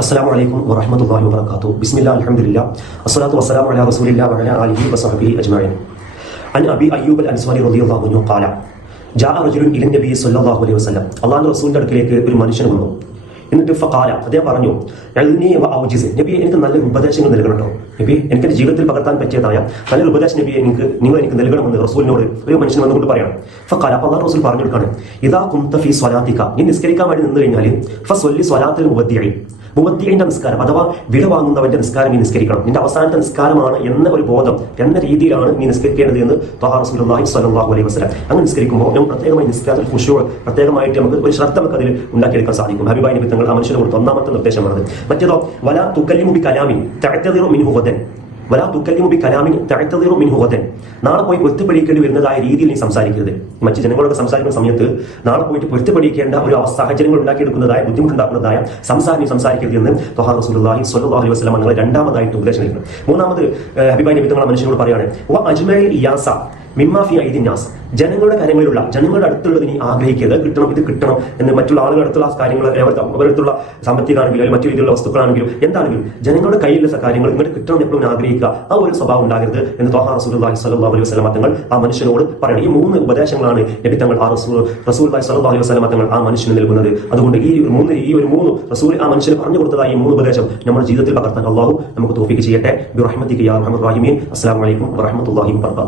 അസ്സാം വലൈക്കും വറഹമത്തല്ലാഹി വബർക്കാത്തു ബിസ്മില്ല അലഹമില്ല അസ്സലാത്തു വസ്സലാം അലാ റസൂലില്ല വഅല ആലിഹി വസഹബി അജ്മഈൻ. അൻ അബി അയ്യൂബ് അൽ അൻസ്വാരി റളിയല്ലാഹു അൻഹു ഖാല ജാ റജുലുൻ ഇലൻ നബി സല്ലല്ലാഹു അലൈഹി വസല്ലം. അള്ളാഹുവിന്റെ റസൂലിന്റെ അടുക്കലേക്ക് ഒരു മനുഷ്യൻ വന്നു. എന്നിട്ട് ഫഖാല അദ്ദേഹം പറഞ്ഞു ഔജിസ് നബി എനിക്ക് നല്ല ഉപദേശങ്ങൾ നൽകണമല്ലോ നബി എനിക്ക് എന്റെ ജീവിതത്തിൽ പകർത്താൻ പറ്റിയതായ നല്ല ഉപദേശം നബി എനിക്ക് നിങ്ങൾ എനിക്ക് നൽകണമെന്ന് റസൂലിനോട് ഒരു മനുഷ്യൻ വന്നുകൊണ്ട് പറയണം. ഫക്കാല അപ്പോൾ അള്ളാഹ് റസൂൽ പറഞ്ഞു പറഞ്ഞെടുക്കാണ് ഇതാ കുംത ഫി സ്വലാത്തിക്ക നീ നിസ്കരിക്കാൻ വേണ്ടി നിന്നു കഴിഞ്ഞാൽ ഫ സ്വല്ലി സ്വലാത്തിൽ ഉപദ്ധിയായി മുബദ്ദിയുടെ നിസ്കാരം അഥവാ വിട വാങ്ങുന്നവന്റെ നിസ്കാരം നീ നിസ്കരിക്കണം. നിന്റെ അവസാനത്തെ നിസ്കാരമാണ് എന്ന ഒരു ബോധം എന്ന രീതിയിലാണ് നീ നിസ്കരിക്കേണ്ടത് എന്ന് ത്വഹാ സ്വലാഹു അലൈഹി വസല്ലം. അങ്ങനെ നിസ്കരിക്കുമ്പോൾ നമുക്ക് പ്രത്യേകമായി നിസ്കാരത്തിൽ ഖുശൂ പ്രത്യേകമായിട്ട് നമുക്ക് ഒരു ശ്രദ്ധ നമുക്ക് അതിൽ ഉണ്ടാക്കിയെടുക്കാൻ സാധിക്കും. ഹബിബായി നിമിത്തങ്ങൾ തങ്ങൾ ആ മനുഷ്യന് കൊടുത്ത ഒന്നാമത്തെ നിർദ്ദേശമാണത്. മറ്റേതോ വല തുക്കല്ലിമുടി കലാമിൻ മിൻഹു ഗദൻ. വല ബി നാളെ പോയി പൊരുത്തപ്പെടിക്കേണ്ടി വരുന്നതായ രീതിയിൽ നീ സംസാരിക്കരുത്. മറ്റു ജനങ്ങളോട് സംസാരിക്കുന്ന സമയത്ത് നാളെ പോയിട്ട് പൊരുത്തപ്പെടിക്കേണ്ട ഒരു സാഹചര്യങ്ങൾ ഉണ്ടാക്കിയെടുക്കുന്നതായ ബുദ്ധിമുട്ടുണ്ടാക്കുന്നതായ സംസാരം നീ സംസാരിക്കരുത് എന്ന് റസൂലുള്ളാഹി സ്വല്ലല്ലാഹു അലൈഹി വസല്ലം രണ്ടാമതായിട്ട് ഉപദേശം നൽകുന്നു. മൂന്നാമത് ഹബീബായി നബി തങ്ങൾ മനുഷ്യനോട് വ മിമ്മാഫി ഇതിന്യാസ് ജനങ്ങളുടെ കാര്യങ്ങളിലുള്ള ജനങ്ങളുടെ അടുത്തുള്ളത് നീ ആഗ്രഹിക്കുക അത് കിട്ടണം ഇത് കിട്ടണം എന്ന് മറ്റുള്ള ആളുകളുടെ അടുത്തുള്ള കാര്യങ്ങൾ അവരുടെ അവരടുത്തുള്ള സാമ്പത്തികമാണെങ്കിലും അല്ലെങ്കിൽ മറ്റു രീതിയിലുള്ള വസ്തുക്കളാണെങ്കിലും എന്താണെങ്കിലും ജനങ്ങളുടെ കയ്യിലുള്ള കാര്യങ്ങൾ ഇങ്ങോട്ട് കിട്ടണം എപ്പോഴും ആഗ്രഹിക്കുക. ആ ഒരു സ്വഭാവം ഉണ്ടാകരുത് എന്ന് തൊഹാ റസൂലുള്ളാഹി സ്വല്ലല്ലാഹു അലൈഹി വസല്ലം തങ്ങൾ ആ മനുഷ്യനോട് പറയണം. ഈ മൂന്ന് ഉപദേശങ്ങളാണ് നബി തങ്ങൾ ആ റസൂൽ റസൂലുള്ളാഹി സ്വല്ലല്ലാഹു അലൈഹി വസല്ലം തങ്ങൾ ആ മനുഷ്യന് നൽകുന്നത്. അതുകൊണ്ട് ഈ മൂന്ന് ഈ ഒരു മൂന്ന് റസൂൽ ആ മനുഷ്യന് പറഞ്ഞു കൊടുത്തതായി ഈ മൂന്ന് ഉപദേശം നമ്മുടെ ജീവിതത്തിൽ പകർത്താൻ അള്ളാഹു നമുക്ക് തോഫിക്ക് ചെയ്യട്ടെ. ബിറഹ്മത്തിക്ക് യാ റഹ്മത്തുർ റഹീമീൻ. അസ്സലാമു അലൈക്കും വറഹ്മത്തുള്ളാഹി വബറകാതുഹു.